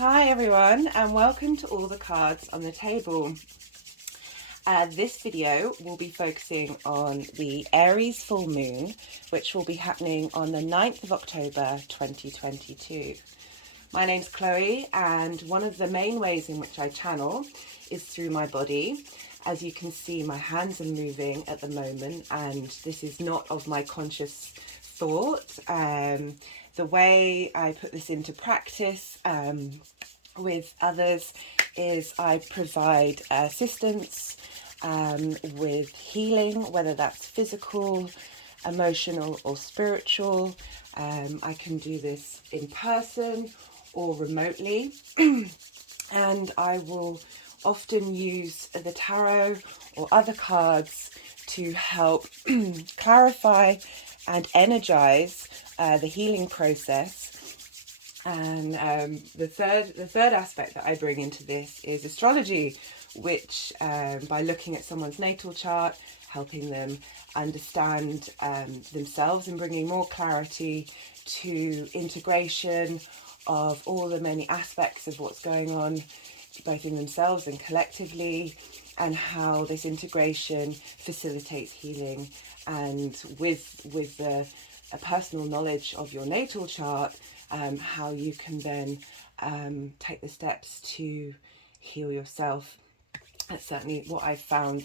Hi everyone, and welcome to all the cards on the table. This video will be focusing on the Aries full moon, which will be happening on the 9th of October 2022. My name's Chloe, and one of the main ways in which I channel is through my body. As you can see, my hands are moving at the moment, and this is not of my conscious thought. The way I put this into practice with others is I provide assistance with healing, whether that's physical, emotional or spiritual. I can do this in person or remotely, and I will often use the tarot or other cards to help clarify and energize the healing process. And the third aspect that I bring into this is astrology, which by looking at someone's natal chart, helping them understand themselves and bringing more clarity to integration of all the many aspects of what's going on both in themselves and collectively, and how this integration facilitates healing. And with a personal knowledge of your natal chart, how you can then take the steps to heal yourself. That's certainly what I've found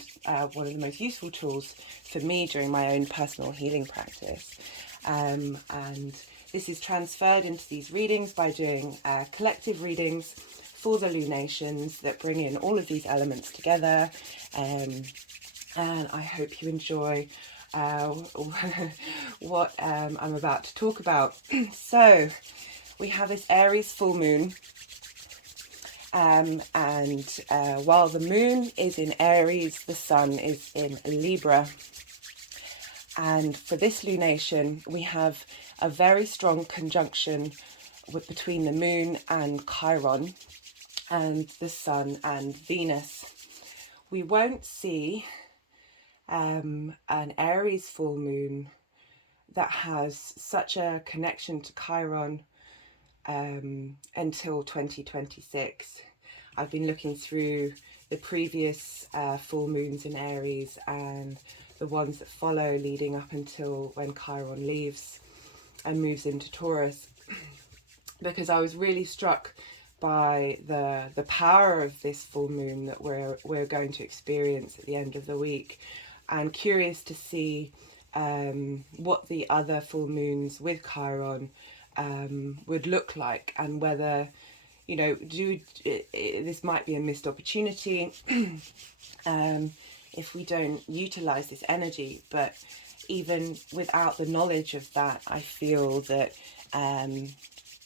one of the most useful tools for me during my own personal healing practice. And this is transferred into these readings by doing collective readings for the lunations that bring in all of these elements together. And I hope you enjoy what I'm about to talk about. So we have this Aries full moon, and while the moon is in Aries, the sun is in Libra. And for this lunation, we have a very strong conjunction between the moon and Chiron, and the sun and Venus. We won't see an Aries full moon that has such a connection to Chiron until 2026. I've been looking through the previous full moons in Aries and the ones that follow leading up until when Chiron leaves and moves into Taurus, because I was really struck by the power of this full moon that we're going to experience at the end of the week, and curious to see what the other full moons with Chiron would look like, and whether, you know, this might be a missed opportunity if we don't utilize this energy. But even without the knowledge of that, I feel that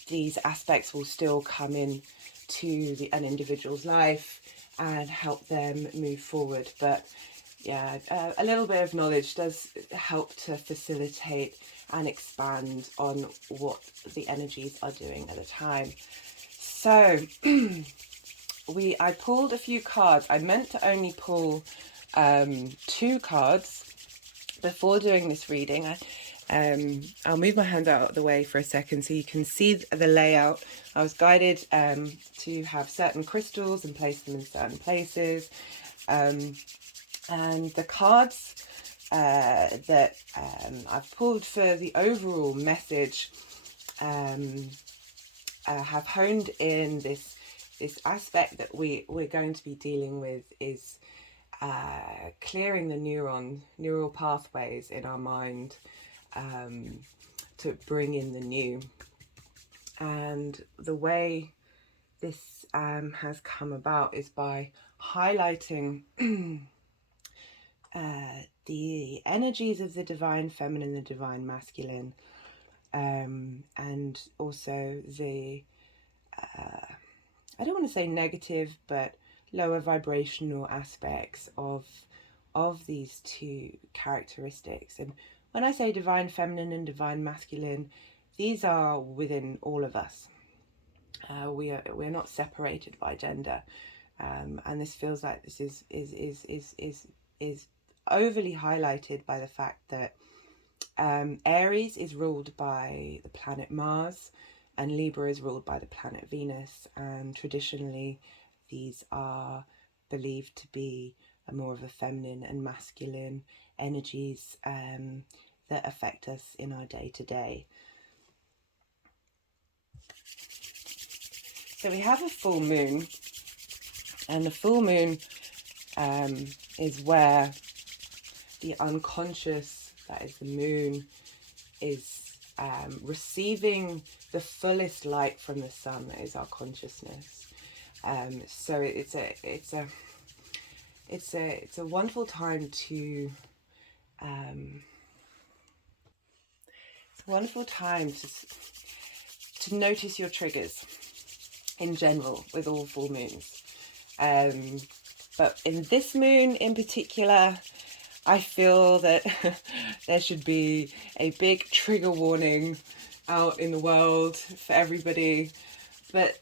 these aspects will still come in to an individual's life and help them move forward. But yeah, a little bit of knowledge does help to facilitate and expand on what the energies are doing at the time. So I pulled a few cards. I meant to only pull 2 cards before doing this reading. I'll move my hand out of the way for a second so you can see the layout. I was guided to have certain crystals and place them in certain places. And the cards that I've pulled for the overall message have honed in this aspect that we're going to be dealing with is clearing the neural pathways in our mind to bring in the new. And the way this has come about is by highlighting the energies of the divine feminine, the divine masculine, and also the I don't want to say negative, but lower vibrational aspects of these two characteristics. And when I say divine feminine and divine masculine, these are within all of us. We're not separated by gender, and this feels like this is overly highlighted by the fact that Aries is ruled by the planet Mars, and Libra is ruled by the planet Venus, and traditionally these are believed to be a more of a feminine and masculine energies that affect us in our day-to-day. So we have a full moon, and the full moon is where the unconscious, that is the moon, is receiving the fullest light from the sun, that is our consciousness. So it's a wonderful time to to notice your triggers in general with all full moons. But in this moon in particular, I feel that there should be a big trigger warning out in the world for everybody. But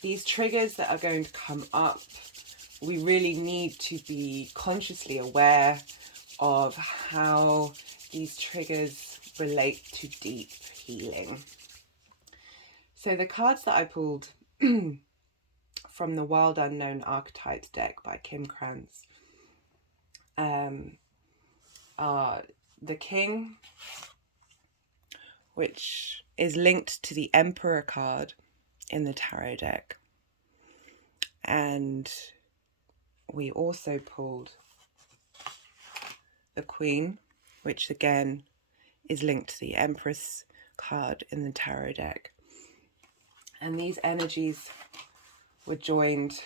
these triggers that are going to come up, we really need to be consciously aware of how these triggers relate to deep healing. So the cards that I pulled from the Wild Unknown Archetypes deck by Krans are the King, which is linked to the Emperor card in the tarot deck. And we also pulled the Queen, which again is linked to the Empress card in the tarot deck. And these energies were joined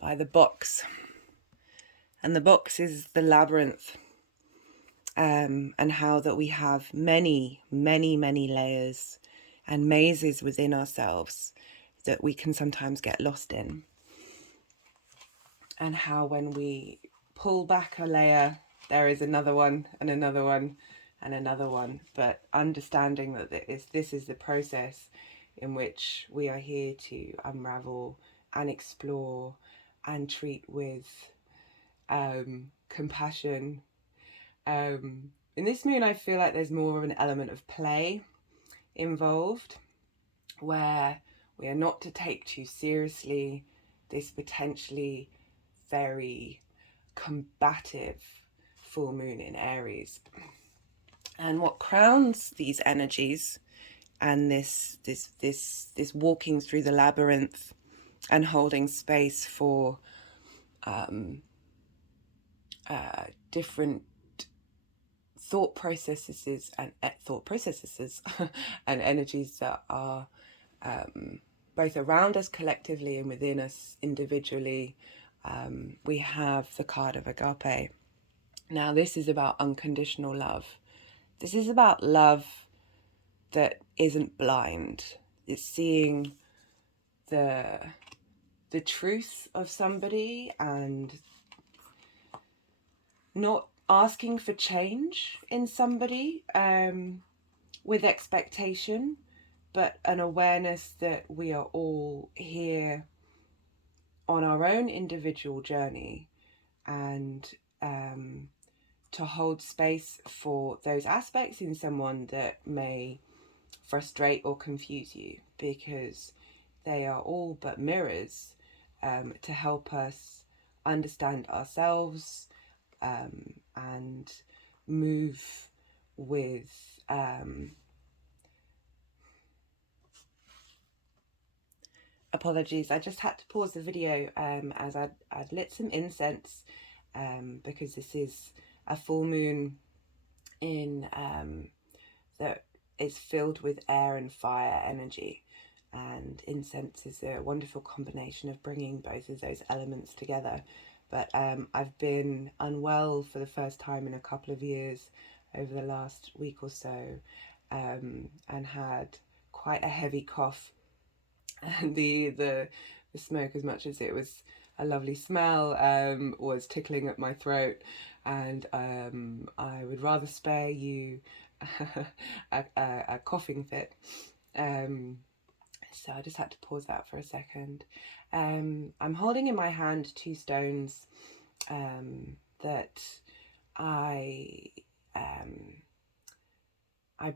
by the box. And the box is the labyrinth, and how that we have many, many, many layers and mazes within ourselves that we can sometimes get lost in. And how when we pull back a layer, there is another one and another one and another one. But understanding that this is the process in which we are here to unravel and explore and treat with compassion. In this moon, I feel like there's more of an element of play involved, where we are not to take too seriously this potentially very combative full moon in Aries. And what crowns these energies and this walking through the labyrinth and holding space for different thought processes and and energies that are both around us collectively and within us individually. We have the card of agape. Now, this is about unconditional love. This is about love that isn't blind. It's seeing the truth of somebody and not asking for change in somebody with expectation, but an awareness that we are all here on our own individual journey, and to hold space for those aspects in someone that may frustrate or confuse you, because they are all but mirrors to help us understand ourselves and move with apologies, I just had to pause the video as I'd lit some incense because this is a full moon in that is filled with air and fire energy, and incense is a wonderful combination of bringing both of those elements together. But I've been unwell for the first time in a couple of years over the last week or so, and had quite a heavy cough. And the smoke, as much as it was a lovely smell, was tickling at my throat, and I would rather spare you a coughing fit. So I just had to pause that for a second. I'm holding in my hand two stones that I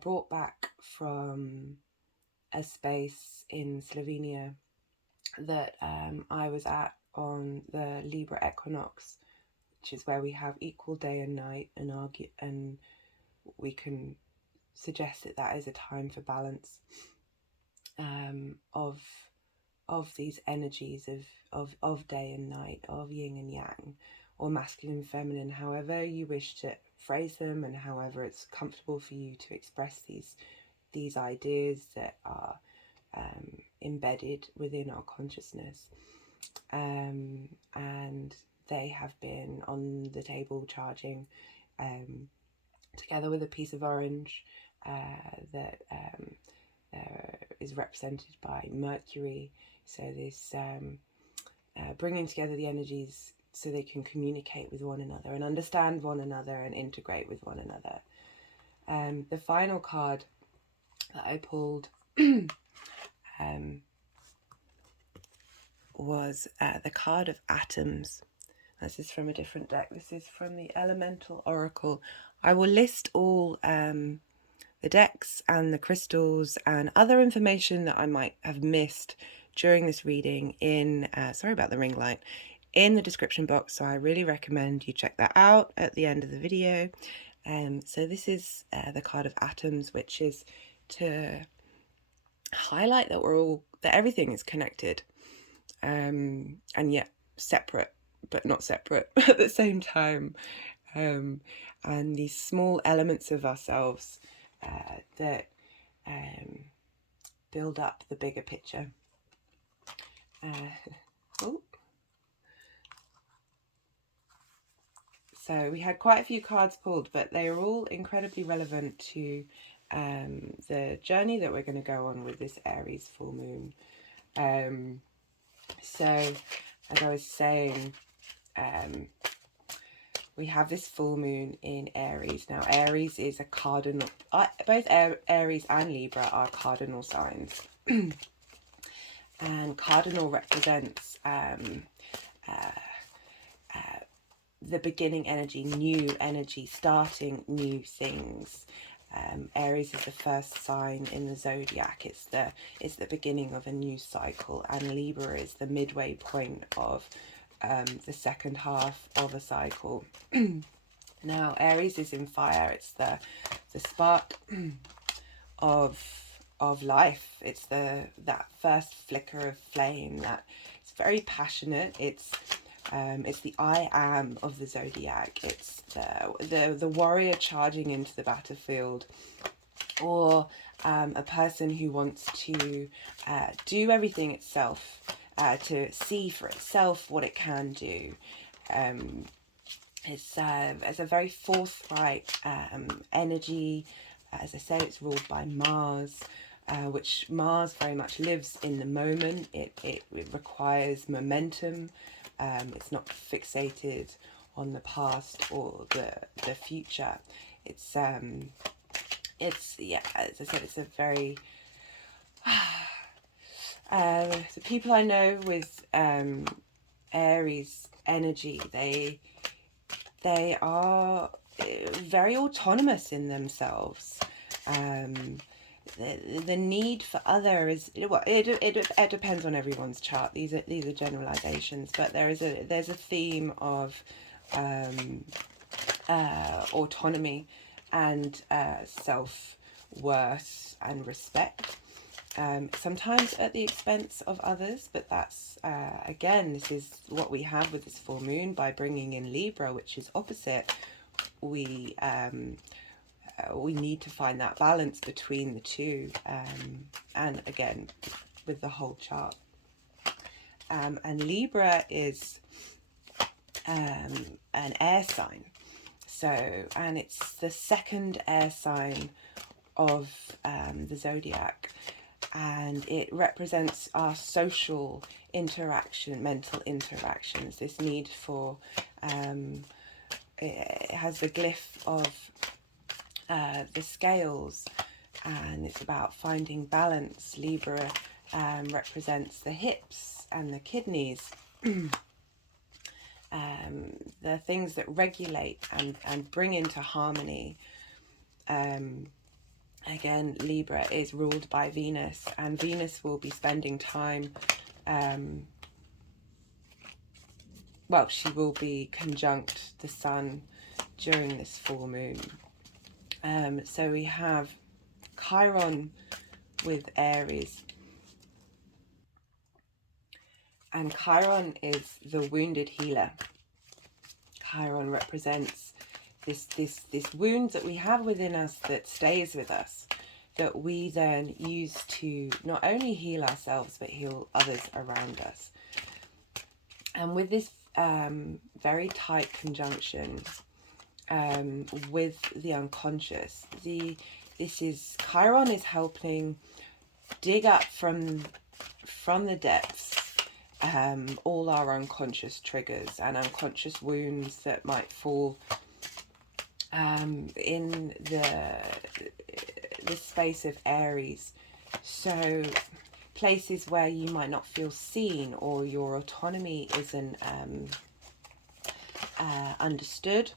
brought back from a space in Slovenia that I was at on the Libra equinox, which is where we have equal day and night, and we can suggest that that is a time for balance of these energies of day and night, of yin and yang, or masculine and feminine, however you wish to phrase them, and however it's comfortable for you to express these ideas that are embedded within our consciousness. And they have been on the table charging together with a piece of orange that is represented by Mercury. So this bringing together the energies so they can communicate with one another and understand one another and integrate with one another. The final card that I pulled was the card of atoms. This is from a different deck. This is from the Elemental Oracle. I will list all the decks and the crystals and other information that I might have missed during this reading in, sorry about the ring light, in the description box. So I really recommend you check that out at the end of the video. So this is the card of atoms, which is to highlight that that everything is connected, and yet separate, but not separate at the same time. And these small elements of ourselves that build up the bigger picture. So we had quite a few cards pulled, but they are all incredibly relevant to the journey that we're going to go on with this Aries full moon. So, as I was saying, we have this full moon in Aries. Now, Aries is a cardinal, both Aries and Libra are cardinal signs. And cardinal represents the beginning energy, new energy, starting new things. Aries is the first sign in the zodiac. It's the beginning of a new cycle, and Libra is the midway point of the second half of a cycle. Now, Aries is in fire. It's the spark of life. It's that first flicker of flame. That it's very passionate. It's the I am of the zodiac. It's the warrior charging into the battlefield, or a person who wants to do everything itself, to see for itself what it can do. It's a very forthright energy. As I said, it's ruled by Mars, which Mars very much lives in the moment. It requires momentum. It's not fixated on the past or the future. It's yeah, as I said, it's a very the people I know with Aries energy, they are very autonomous in themselves. The need for other is, well, it depends on everyone's chart. These are generalizations, but there's a theme of autonomy and self-worth and respect, sometimes at the expense of others, but that's again, this is what we have with this full moon. By bringing in Libra, which is opposite, we need to find that balance between the two, and again with the whole chart. And Libra is an air sign, and it's the second air sign of the zodiac, and it represents our social interaction, mental interactions, this need for it has the glyph of the scales, and it's about finding balance. Libra represents the hips and the kidneys, the things that regulate and bring into harmony Again, Libra is ruled by Venus, and Venus will be spending time, well, she will be conjunct the Sun during this full moon. So we have Chiron with Aries, and Chiron is the wounded healer. Chiron represents this wound that we have within us that stays with us, that we then use to not only heal ourselves but heal others around us. And with this very tight conjunction with the unconscious, Chiron is helping dig up from the depths all our unconscious triggers and unconscious wounds that might fall in the space of Aries. So places where you might not feel seen, or your autonomy isn't understood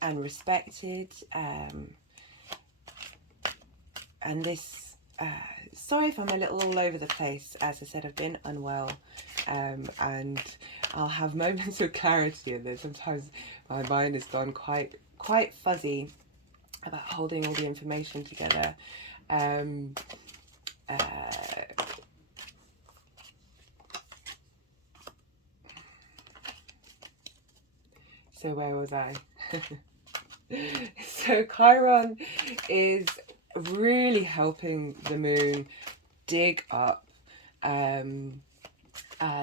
and respected, and this sorry if I'm a little all over the place. As I said, I've been unwell, and I'll have moments of clarity, and then sometimes my mind has gone quite fuzzy about holding all the information together. So where was I? So Chiron is really helping the moon dig up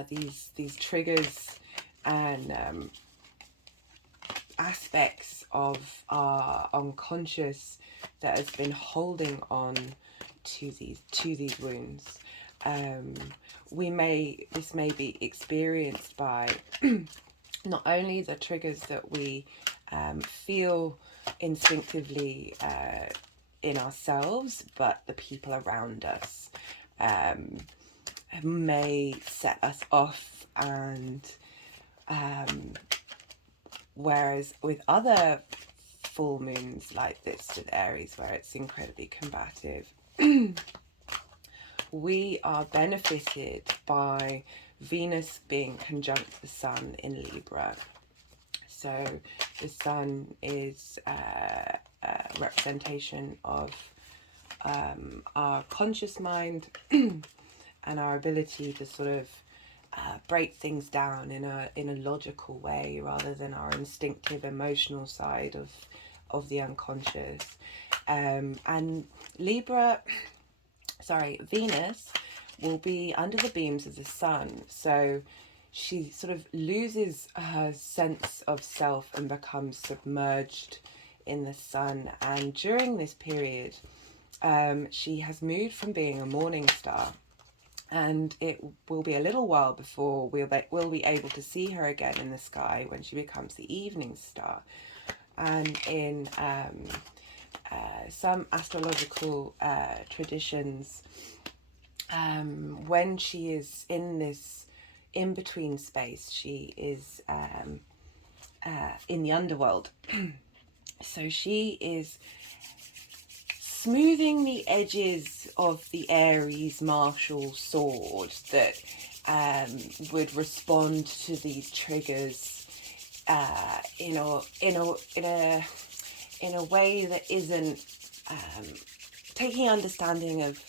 these triggers and aspects of our unconscious that has been holding on to these wounds. This may be experienced by not only the triggers that we feel instinctively in ourselves, but the people around us may set us off, and whereas with other full moons like this with Aries, where it's incredibly combative, we are benefited by Venus being conjunct the Sun in Libra. So the Sun is a representation of our conscious mind and our ability to sort of break things down in a logical way, rather than our instinctive emotional side of the unconscious. And Venus will be under the beams of the Sun, so she sort of loses her sense of self and becomes submerged in the Sun. And during this period, she has moved from being a morning star, and it will be a little while before we'll be able to see her again in the sky, when she becomes the evening star. And in some astrological traditions, when she is in this in-between space, she is in the underworld. So she is smoothing the edges of the Aries martial sword that would respond to these triggers in a way that isn't taking understanding of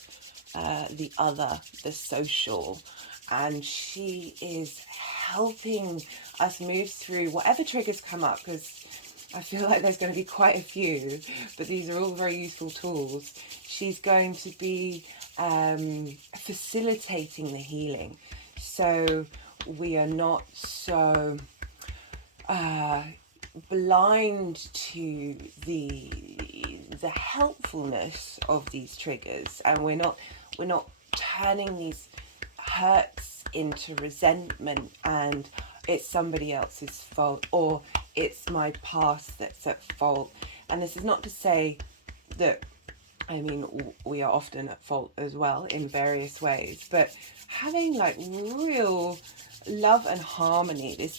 the other, the social. And she is helping us move through whatever triggers come up, because I feel like there's going to be quite a few, but these are all very useful tools. She's going to be facilitating the healing, so we are not so blind to the helpfulness of these triggers, and we're not turning these hurts into resentment and it's somebody else's fault, or it's my past that's at fault. And this is not to say that, I mean, we are often at fault as well in various ways, but having like real love and harmony, this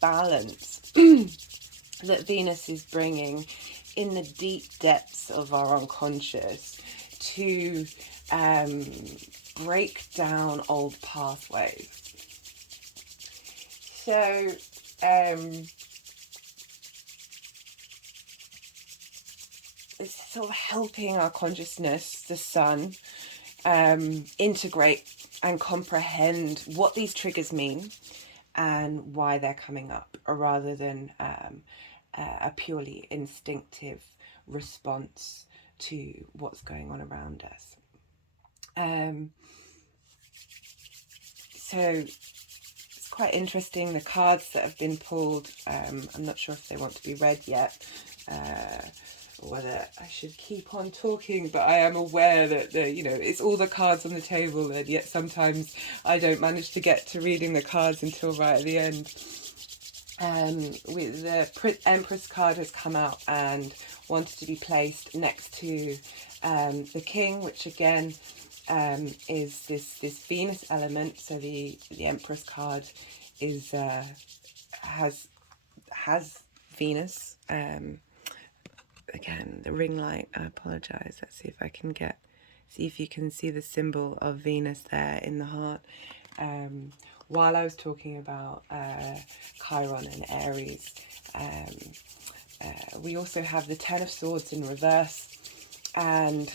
balance that Venus is bringing, in the deep depths of our unconscious to break down old pathways. So it's sort of helping our consciousness, the sun, integrate and comprehend what these triggers mean and why they're coming up, rather than a purely instinctive response to what's going on around us. So it's quite interesting, the cards that have been pulled. I'm not sure if they want to be read yet, or whether I should keep on talking, but I am aware that it's all the cards on the table, and yet sometimes I don't manage to get to reading the cards until right at the end. The Empress card has come out and wanted to be placed next to the King, which again is this Venus element. So the Empress card is has Venus. Again, the ring light, I apologize. Let's see if you can see the symbol of Venus there in the heart. While I was talking about Chiron and Aries, we also have the Ten of Swords in reverse, and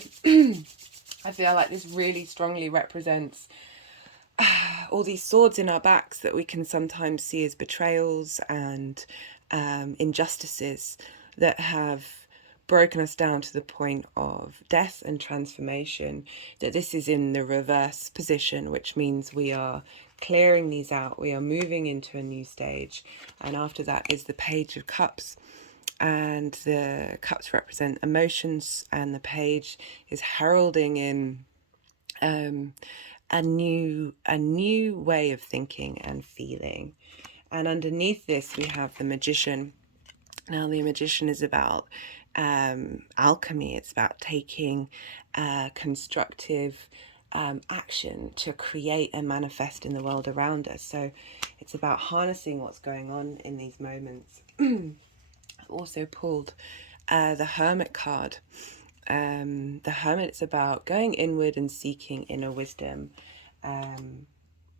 I feel like this really strongly represents all these swords in our backs that we can sometimes see as betrayals and injustices that have broken us down to the point of death and transformation. That this is in the reverse position, which means we are clearing these out, we are moving into a new stage. And after that is the Page of Cups, and the cups represent emotions, and the page is heralding in a new way of thinking and feeling. And underneath this we have the Magician. Now the Magician is about alchemy. It's about taking constructive action to create and manifest in the world around us. So it's about harnessing what's going on in these moments. I've also pulled the Hermit card. The Hermit is about going inward and seeking inner wisdom.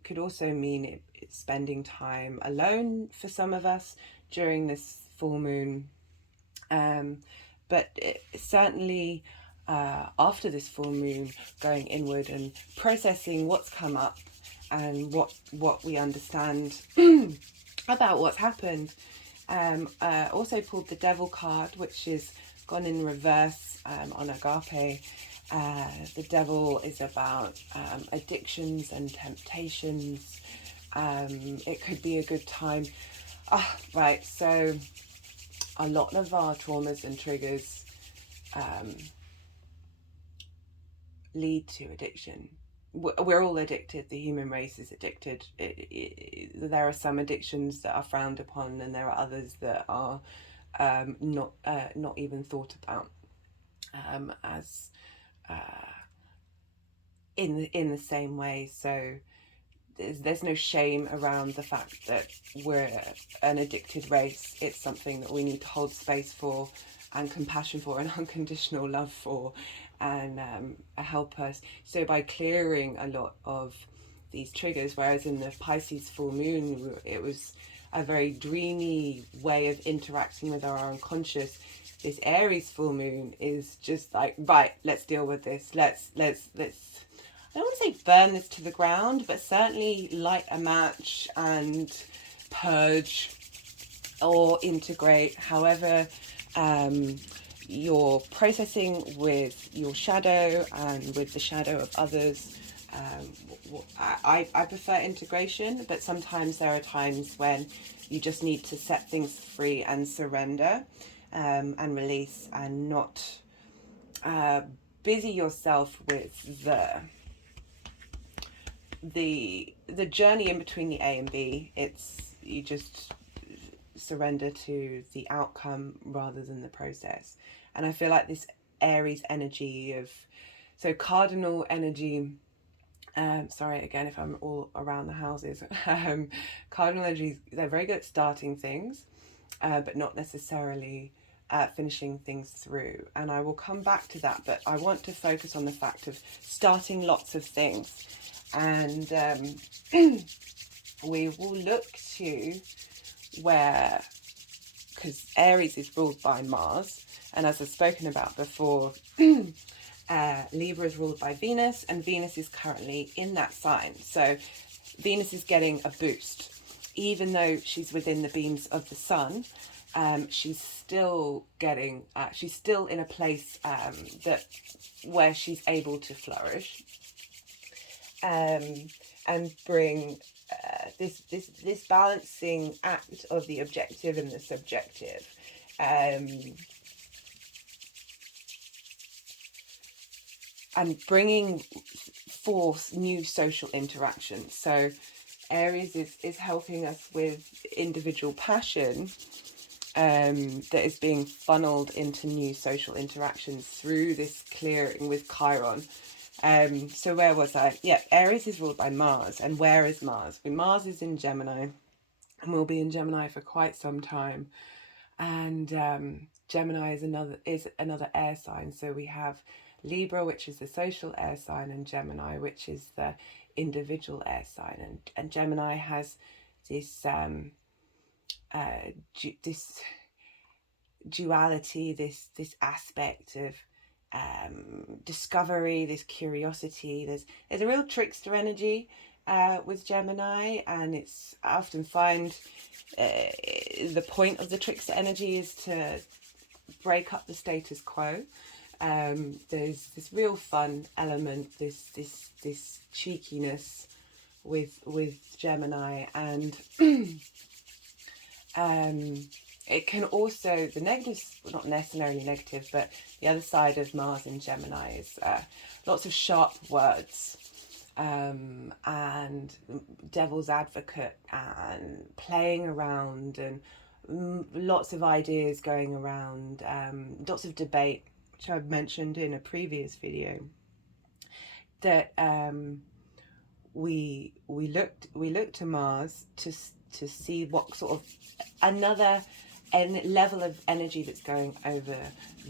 Could also mean it's spending time alone for some of us during this full moon. But certainly after this full moon, going inward and processing what's come up and what we understand about what's happened. Also pulled the Devil card, which is gone in reverse on Agape. The Devil is about addictions and temptations. It could be a good time. Right, so a lot of our traumas and triggers lead to addiction. We're all addicted. The human race is addicted. There are some addictions that are frowned upon, and there are others that are not even thought about as in the same way. So there's no shame around the fact that we're an addicted race. It's something that we need to hold space for, and compassion for, and unconditional love for, and help us. So by clearing a lot of these triggers, whereas in the Pisces full moon it was a very dreamy way of interacting with our unconscious, this Aries full moon is just like, right, let's deal with this. Let's I don't want to say burn this to the ground, but certainly light a match and purge or integrate, however you're processing with your shadow and with the shadow of others. I prefer integration, but sometimes there are times when you just need to set things free and surrender and release, and not busy yourself with the journey in between the A and B. You just surrender to the outcome rather than the process. And I feel like this Aries energy so cardinal energy, sorry again if I'm all around the houses, cardinal energy, they're very good at starting things, but not necessarily finishing things through, and I will come back to that, but I want to focus on the fact of starting lots of things. And we will look to where, because Aries is ruled by Mars, and as I've spoken about before, Libra is ruled by Venus, and Venus is currently in that sign. So Venus is getting a boost. Even though she's within the beams of the sun, she's still getting, she's still in a place where she's able to flourish, and bring this balancing act of the objective and the subjective. And bringing forth new social interactions. So Aries is helping us with individual passion that is being funneled into new social interactions through this clearing with Chiron. So where was I? Yeah, Aries is ruled by Mars. And where is Mars? Well, Mars is in Gemini, and will be in Gemini for quite some time. And Gemini is another air sign. So we have Libra, which is the social air sign, and Gemini, which is the individual air sign. And Gemini has this this duality, this aspect of discovery, this curiosity. There's a real trickster energy with Gemini, and I often find the point of the trickster energy is to break up the status quo. There's this real fun element, this cheekiness with Gemini, and it can also, the negatives, not necessarily negative, but the other side of Mars in Gemini is lots of sharp words, and devil's advocate, and playing around, and lots of ideas going around, lots of debate, which I've mentioned in a previous video, that we look to Mars to see what sort of another level of energy that's going over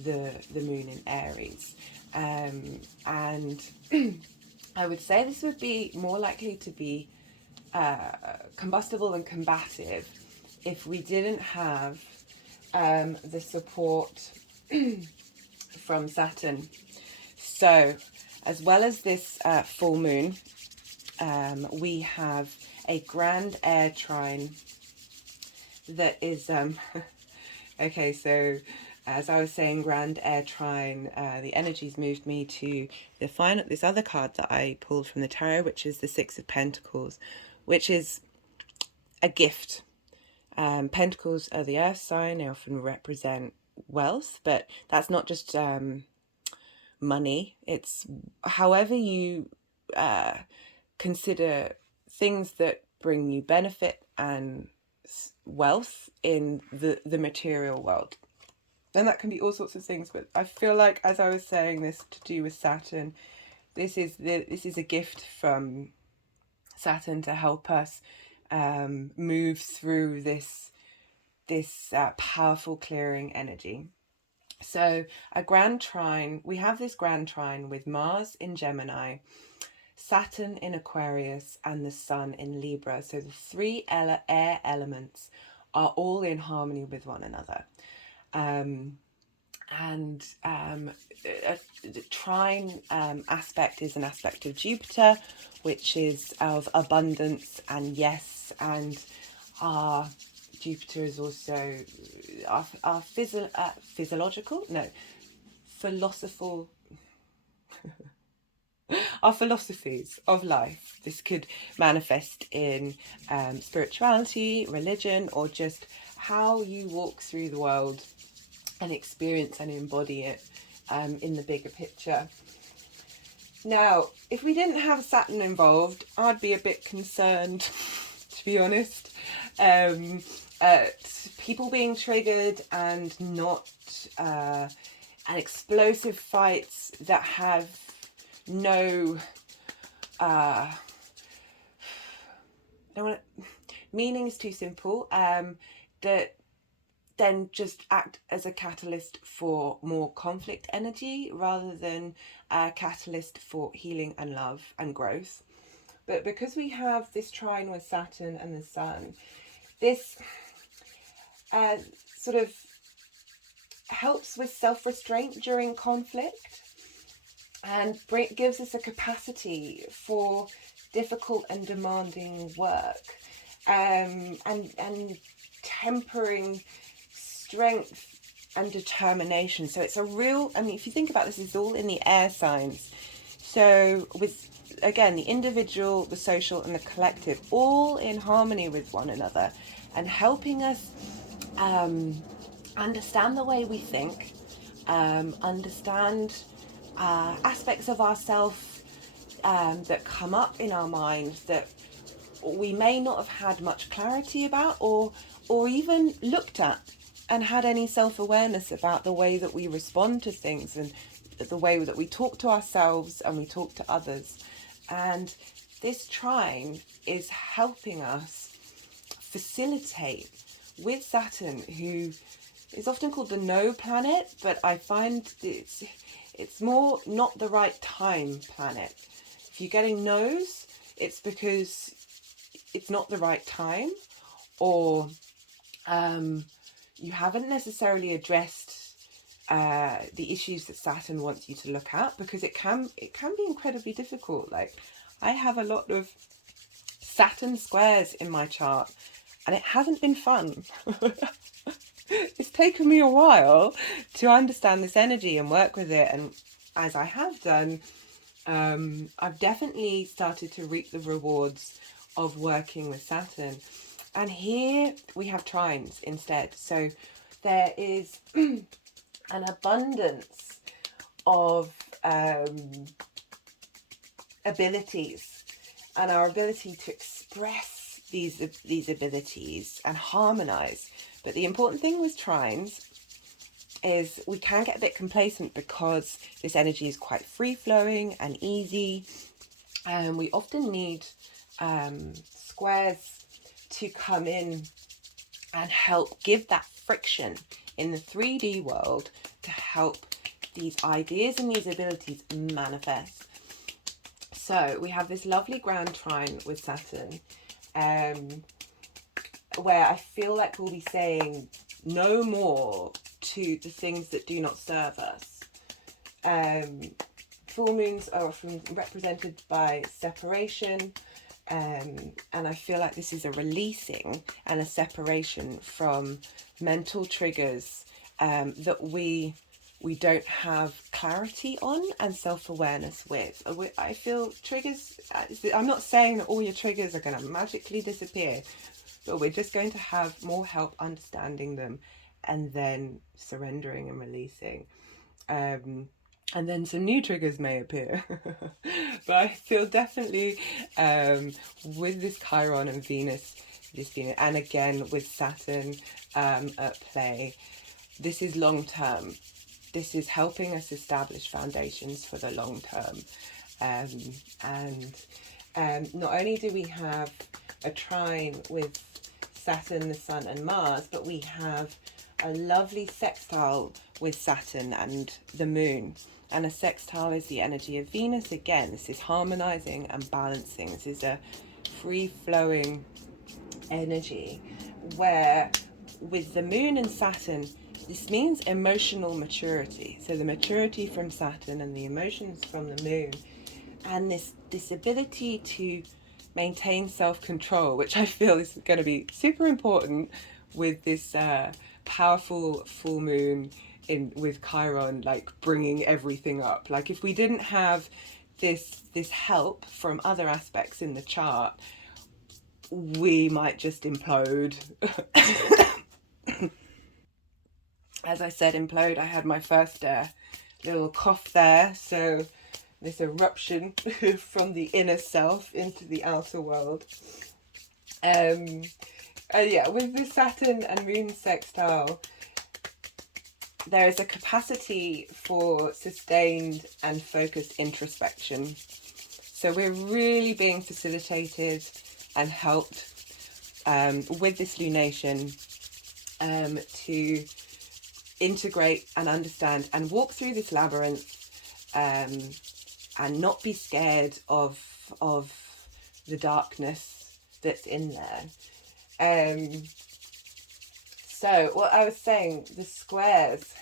the moon in Aries, and I would say this would be more likely to be combustible and combative if we didn't have the support from Saturn. So as well as this full moon, we have a grand air trine that is okay, so as I was saying, grand air trine, the energies moved me to this other card that I pulled from the tarot, which is the Six of Pentacles, which is a gift. Pentacles are the earth sign. They often represent wealth, but that's not just money. It's however you consider things that bring you benefit and wealth in the material world. And that can be all sorts of things, but I feel like, as I was saying, this to do with Saturn, this is a gift from Saturn to help us move through this powerful clearing energy. So a grand trine, we have this grand trine with Mars in Gemini, Saturn in Aquarius, and the Sun in Libra. So the three air elements are all in harmony with one another. The trine aspect is an aspect of Jupiter, which is of abundance and yes, and our Jupiter is also our philosophical our philosophies of life. This could manifest in spirituality, religion, or just how you walk through the world and experience and embody it in the bigger picture. Now, if we didn't have Saturn involved, I'd be a bit concerned, to be honest. People being triggered and not and explosive fights that have no meaning is too simple. That then just act as a catalyst for more conflict energy rather than a catalyst for healing and love and growth. But because we have this trine with Saturn and the Sun, this sort of helps with self-restraint during conflict and gives us a capacity for difficult and demanding work, and tempering strength and determination. So it's a real, I mean, if you think about this, it's all in the air signs. So with, again, the individual, the social and the collective, all in harmony with one another and helping us understand the way we think, understand aspects of ourselves that come up in our mind that we may not have had much clarity about, or even looked at and had any self-awareness about the way that we respond to things and the way that we talk to ourselves and we talk to others. And this trine is helping us facilitate with Saturn, who is often called the no planet, but I find it's more not the right time planet. If you're getting no's, it's because it's not the right time, or you haven't necessarily addressed the issues that Saturn wants you to look at, because it can be incredibly difficult. Like, I have a lot of Saturn squares in my chart and it hasn't been fun. It's taken me a while to understand this energy and work with it, and as I have done, I've definitely started to reap the rewards of working with Saturn. And here we have trines instead. So there is an abundance of abilities, and our ability to express these abilities and harmonize. But the important thing with trines is we can get a bit complacent because this energy is quite free-flowing and easy. And we often need squares to come in and help give that friction in the 3D world to help these ideas and these abilities manifest. So we have this lovely grand trine with Saturn, where I feel like we'll be saying no more to the things that do not serve us. Full moons are often represented by separation, and I feel like this is a releasing and a separation from mental triggers that we don't have clarity on and self-awareness with. I feel triggers, I'm not saying that all your triggers are going to magically disappear, but we're just going to have more help understanding them and then surrendering and releasing. And then some new triggers may appear. But I feel definitely with this Chiron and Venus, and again with Saturn at play, this is long term. This is helping us establish foundations for the long term. And not only do we have a trine with Saturn, the Sun and Mars, but we have a lovely sextile with Saturn and the Moon. And a sextile is the energy of Venus. Again, this is harmonizing and balancing. This is a free-flowing energy where with the Moon and Saturn, this means emotional maturity. So the maturity from Saturn and the emotions from the Moon, and this ability to maintain self-control, which I feel is going to be super important with this powerful full moon with Chiron, like bringing everything up. Like if we didn't have this help from other aspects in the chart, we might just implode. As I said, implode. I had my first little cough there, so this eruption from the inner self into the outer world. Yeah, with the Saturn and Moon sextile, there is a capacity for sustained and focused introspection. So we're really being facilitated and helped with this lunation to integrate and understand and walk through this labyrinth, and not be scared of the darkness that's in there. So what I was saying, the squares.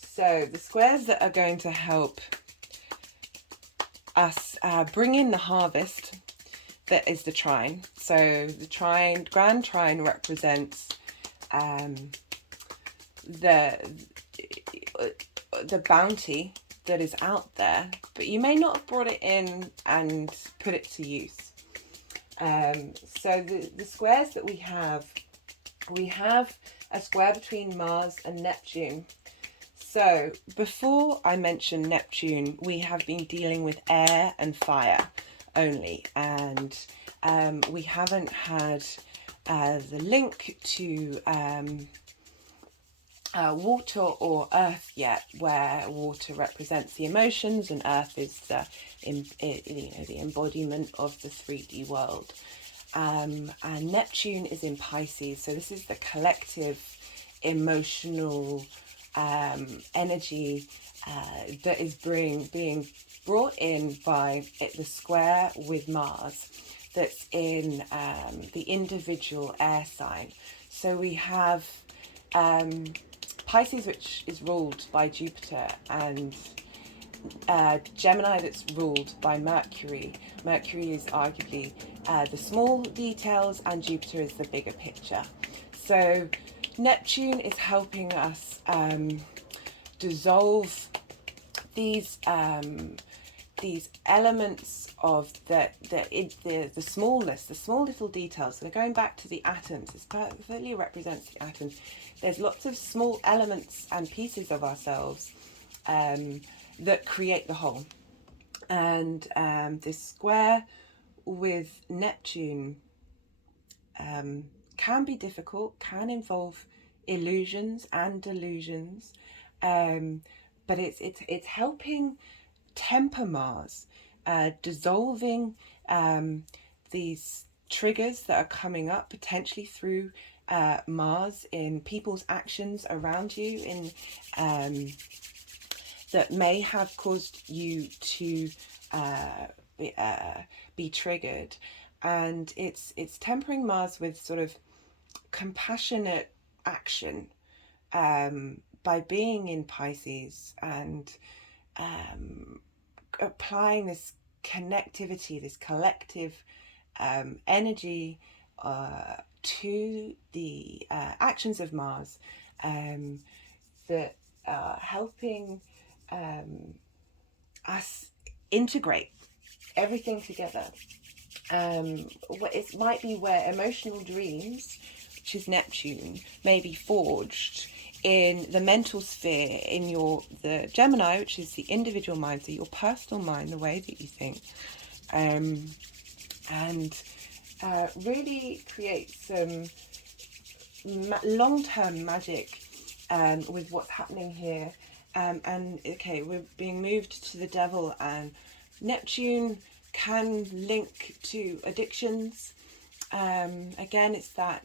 So the squares that are going to help us bring in the harvest, that is the trine. So the trine, grand trine, represents the bounty that is out there, but you may not have brought it in and put it to use. So the squares that we have a square between Mars and Neptune. So before I mention Neptune, we have been dealing with air and fire only, and we haven't had the link to water or earth yet, where water represents the emotions and earth is the embodiment of the 3D world. And Neptune is in Pisces, so this is the collective emotional energy that is being brought in by the square with Mars that's in the individual air sign. So we have Pisces, which is ruled by Jupiter, and Gemini, that's ruled by Mercury. Mercury is arguably the small details, and Jupiter is the bigger picture. So Neptune is helping us dissolve these elements of the smallness, the small little details. So going back to the atoms, this perfectly represents the atoms. There's lots of small elements and pieces of ourselves that create the whole. And this square with Neptune can be difficult, can involve illusions and delusions, but it's helping temper Mars, dissolving these triggers that are coming up potentially through Mars in people's actions around you, in that may have caused you to be triggered. And it's tempering Mars with sort of compassionate action by being in Pisces and applying this connectivity, this collective energy to the actions of Mars that are helping us integrate everything together. It might be where emotional dreams, which is Neptune, may be forged in the mental sphere, in the Gemini, which is the individual mind, so your personal mind, the way that you think, and really create some long-term magic with what's happening here. And okay, we're being moved to the devil, and Neptune can link to addictions. Again, it's that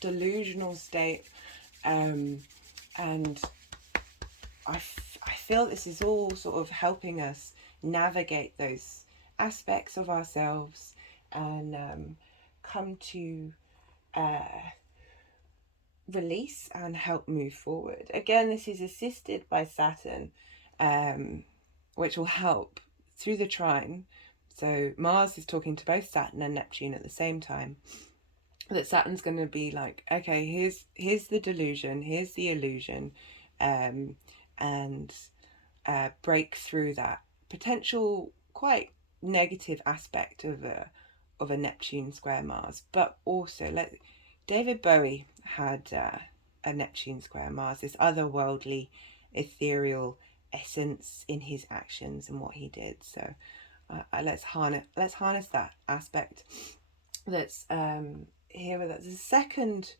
delusional state, and I feel this is all sort of helping us navigate those aspects of ourselves and come to release and help move forward. Again, this is assisted by Saturn, which will help through the trine. So Mars is talking to both Saturn and Neptune at the same time. That Saturn's going to be like, okay, here's the delusion, here's the illusion, and break through that potential quite negative aspect of a Neptune square Mars. But also, David Bowie had a Neptune square Mars, this otherworldly, ethereal essence in his actions and what he did. So let's harness that aspect that's here with us. The second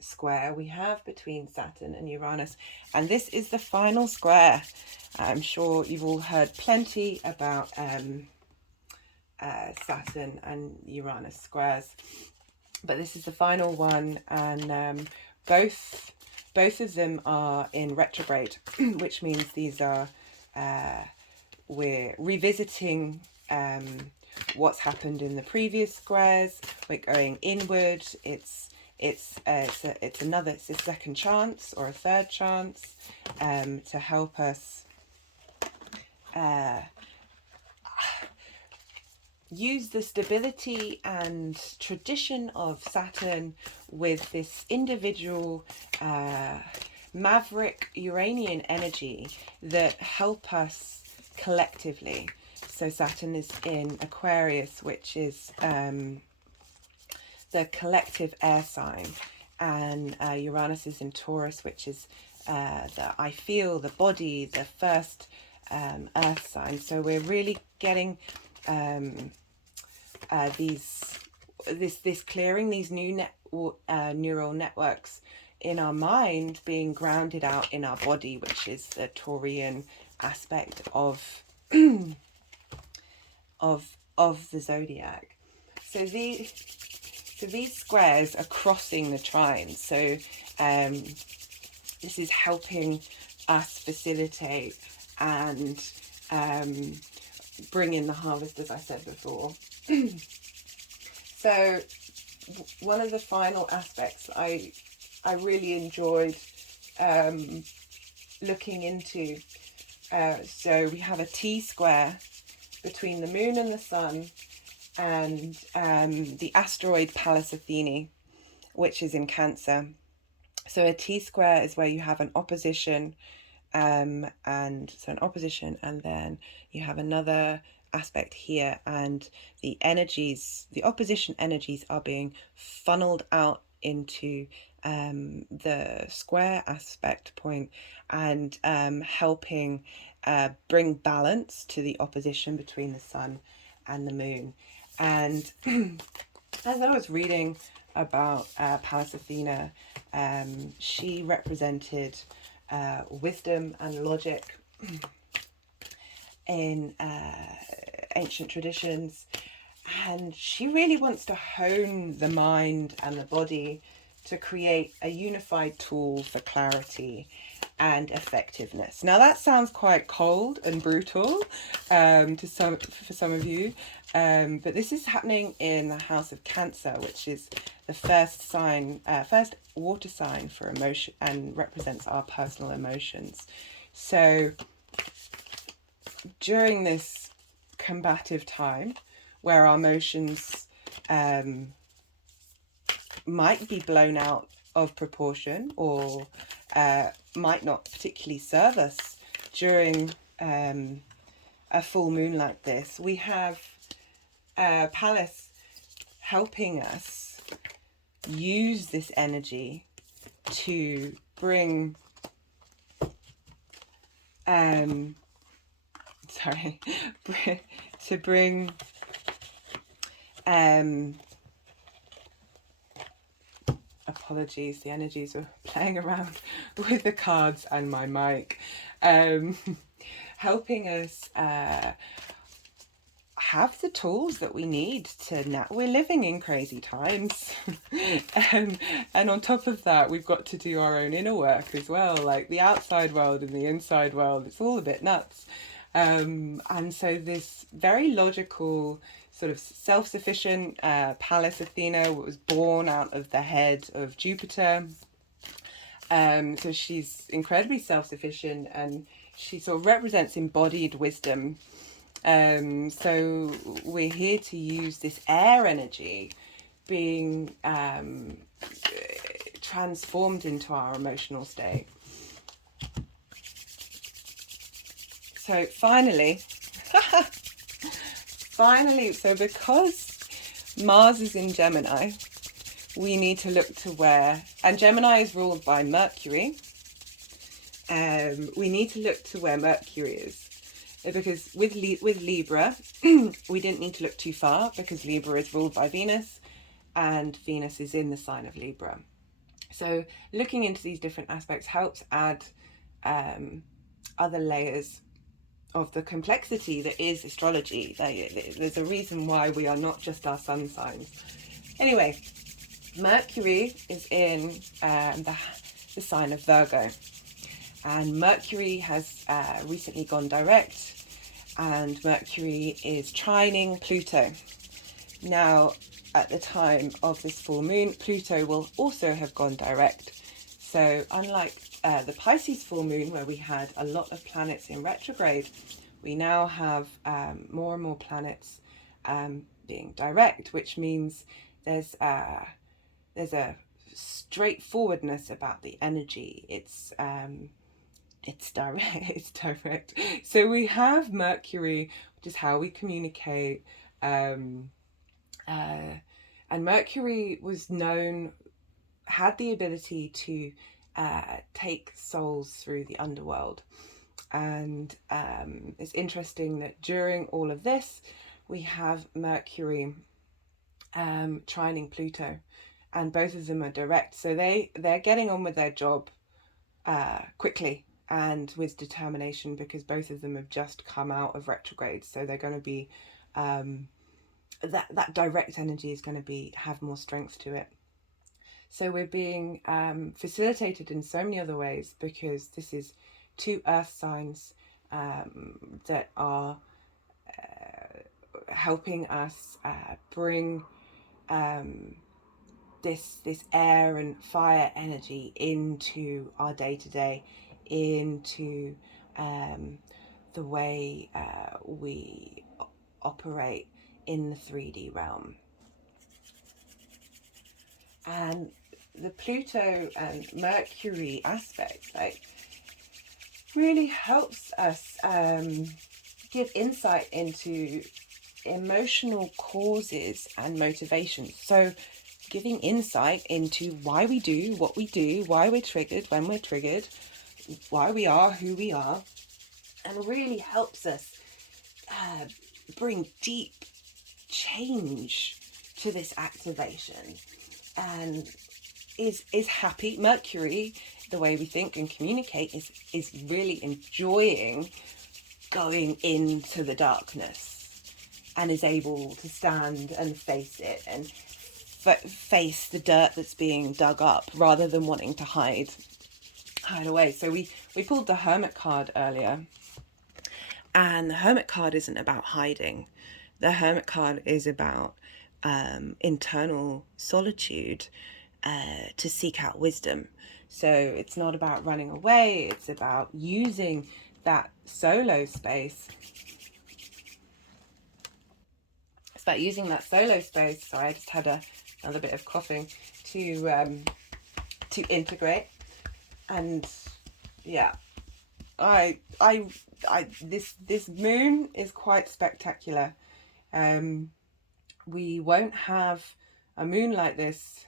square we have between Saturn and Uranus, and this is the final square. I'm sure you've all heard plenty about Saturn and Uranus squares. but this is the final one, and both of them are in retrograde, which means these are we're revisiting what's happened in the previous squares. We're going inward. It's a second chance or a third chance to help us use the stability and tradition of Saturn with this individual maverick Uranian energy that help us collectively. So Saturn is in Aquarius, which is the collective air sign, and Uranus is in Taurus, which is the I feel, the body, the first earth sign. So we're really getting this clearing, these new neural networks in our mind being grounded out in our body, which is the Taurian aspect of of the zodiac. So these squares are crossing the trine. So this is helping us facilitate and bring in the harvest, as I said before. So one of the final aspects I really enjoyed looking into, so we have a T-square between the moon and the sun, and the asteroid Pallas Athene, which is in Cancer. So a T-square is where you have an opposition, and so an opposition, and then you have another aspect here, and the opposition energies are being funneled out into the square aspect point, and helping bring balance to the opposition between the sun and the moon. And as I was reading about Pallas Athena, she represented wisdom and logic in ancient traditions, and she really wants to hone the mind and the body to create a unified tool for clarity and effectiveness. Now that sounds quite cold and brutal for some of you, but this is happening in the house of Cancer, which is the first water sign for emotion and represents our personal emotions. So during this combative time where our emotions might be blown out of proportion, or might not particularly serve us during a full moon like this, we have Pallas helping us use this energy to bring apologies, the energies were playing around with the cards and my mic, helping us have the tools that we need to we're living in crazy times. And on top of that, we've got to do our own inner work as well, like the outside world and the inside world. It's all a bit nuts. And so this very logical, sort of self-sufficient Pallas Athena was born out of the head of Jupiter. So she's incredibly self-sufficient, and she sort of represents embodied wisdom. So we're here to use this air energy being transformed into our emotional state. So finally, so because Mars is in Gemini, we need to look to where, and Gemini is ruled by Mercury, we need to look to where Mercury is. Because with Libra, we didn't need to look too far, because Libra is ruled by Venus, and Venus is in the sign of Libra. So looking into these different aspects helps add other layers of the complexity that is astrology. There's a reason why we are not just our sun signs. Anyway, Mercury is in the sign of Virgo, and Mercury has recently gone direct, and Mercury is trining Pluto. Now, at the time of this full moon, Pluto will also have gone direct. So unlike the Pisces full moon, where we had a lot of planets in retrograde, we now have more and more planets being direct, which means there's a straightforwardness about the energy. It's direct. It's direct. So we have Mercury, which is how we communicate. And Mercury was known, had the ability to take souls through the underworld. And it's interesting that during all of this, we have Mercury trining Pluto, and both of them are direct. So they're getting on with their job quickly and with determination, because both of them have just come out of retrograde. So they're going to be that direct energy is going to have more strength to it. So we're being facilitated in so many other ways, because this is two earth signs that are helping us bring this air and fire energy into our day-to-day, into the way we operate in the 3D realm. And the Pluto and Mercury aspect, like, really helps us give insight into emotional causes and motivations. So giving insight into why we do what we do, why we're triggered when we're triggered, why we are who we are, and really helps us bring deep change to this activation. And is happy. Mercury, the way we think and communicate, is really enjoying going into the darkness, and is able to stand and face it, and face the dirt that's being dug up, rather than wanting to hide away. So we pulled the Hermit card earlier, and the Hermit card isn't about hiding. The Hermit card is about internal solitude, to seek out wisdom. So it's not about running away, it's about using that solo space. It's about using that solo space. Sorry, I just had another bit of coughing, to integrate. And yeah, this moon is quite spectacular. We won't have a moon like this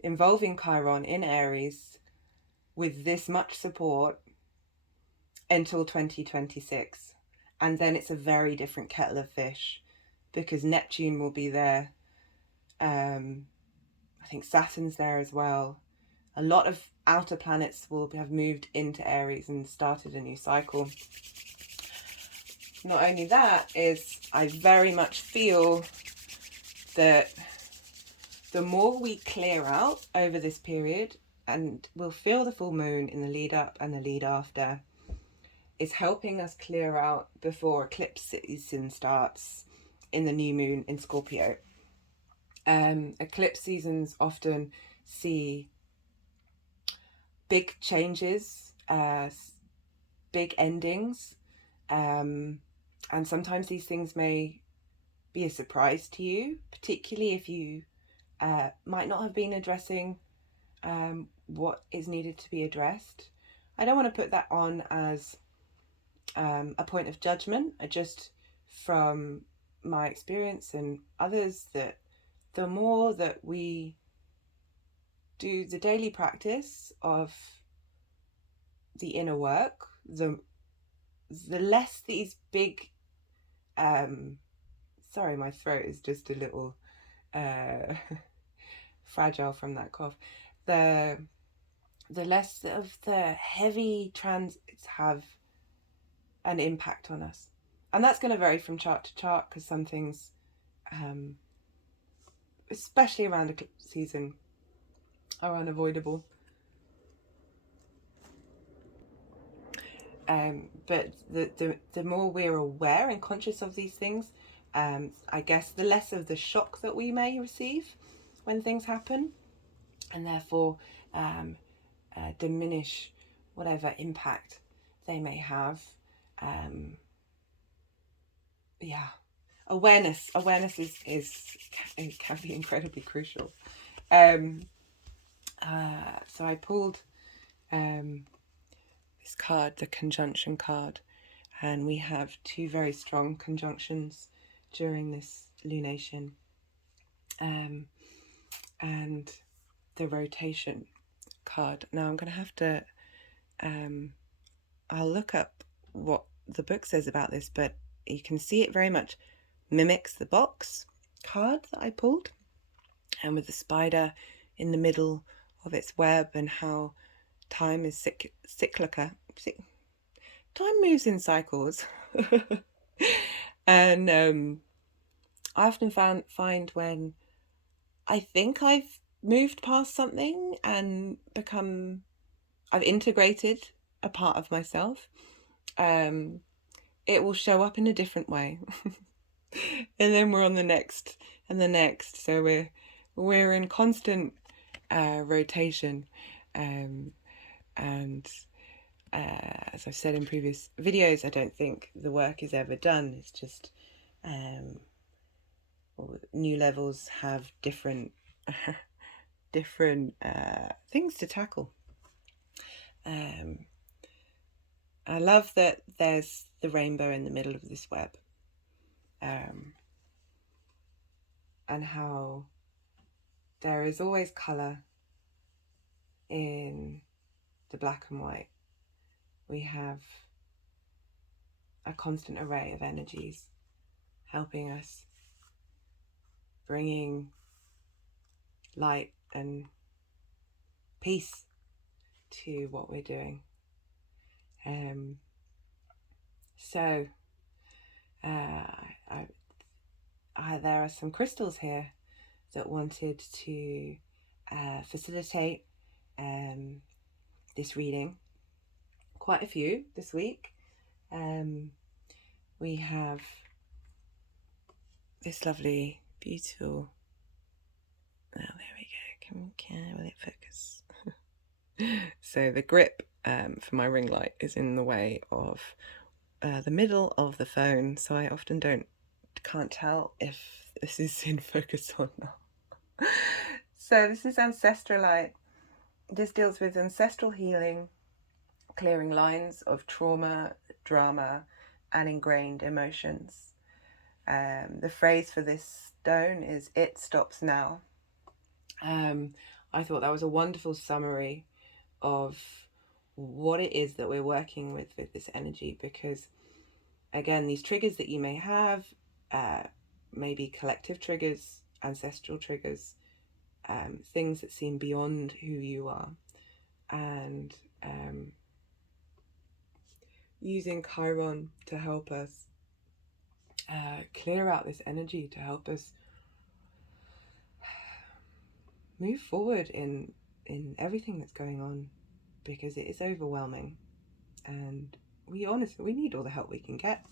involving Chiron in Aries with this much support until 2026. And then it's a very different kettle of fish, because Neptune will be there. I think Saturn's there as well. A lot of outer planets will have moved into Aries and started a new cycle. Not only that, is I very much feel that the more we clear out over this period, and we'll feel the full moon in the lead up and the lead after, is helping us clear out before eclipse season starts in the new moon in Scorpio. Eclipse seasons often see big changes, big endings, and sometimes these things may be a surprise to you, particularly if you might not have been addressing what is needed to be addressed. I don't want to put that on as a point of judgment. I just, from my experience and others, that the more that we do the daily practice of the inner work, the less these big sorry, my throat is just a little fragile from that cough. The less of the heavy transits have an impact on us. And that's going to vary from chart to chart, because some things especially around eclipse season, are unavoidable. But the more we're aware and conscious of these things, I guess the less of the shock that we may receive when things happen, and therefore diminish whatever impact they may have. Yeah, awareness it can be incredibly crucial. So I pulled this card, the conjunction card, and we have two very strong conjunctions during this lunation, and the rotation card. Now I'm going to have to I'll look up what the book says about this, but you can see it very much mimics the box card that I pulled, and with the spider in the middle of its web, and how time is cyclical. Time moves in cycles. And I often find when I think I've moved past something and I've integrated a part of myself, it will show up in a different way. And then we're on the next and the next. So we're in constant rotation. And as I've said in previous videos, I don't think the work is ever done. It's just new levels have different things to tackle. I love that there's the rainbow in the middle of this web, and how there is always colour in the black and white. We have a constant array of energies helping us, bringing light and peace to what we're doing. So there are some crystals here that wanted to facilitate this reading. Quite a few this week. We have this lovely, beautiful. Oh, there we go. Will it focus? So the grip for my ring light is in the way of the middle of the phone, so I often can't tell if this is in focus or not. So this is Ancestral Light. This deals with ancestral healing, clearing lines of trauma, drama, and ingrained emotions. The phrase for this stone is "It stops now." I thought that was a wonderful summary of what it is that we're working with this energy, because again, these triggers that you may have, maybe collective triggers, ancestral triggers, things that seem beyond who you are, and using Chiron to help us clear out this energy, to help us move forward in everything that's going on, because it is overwhelming, and we need all the help we can get.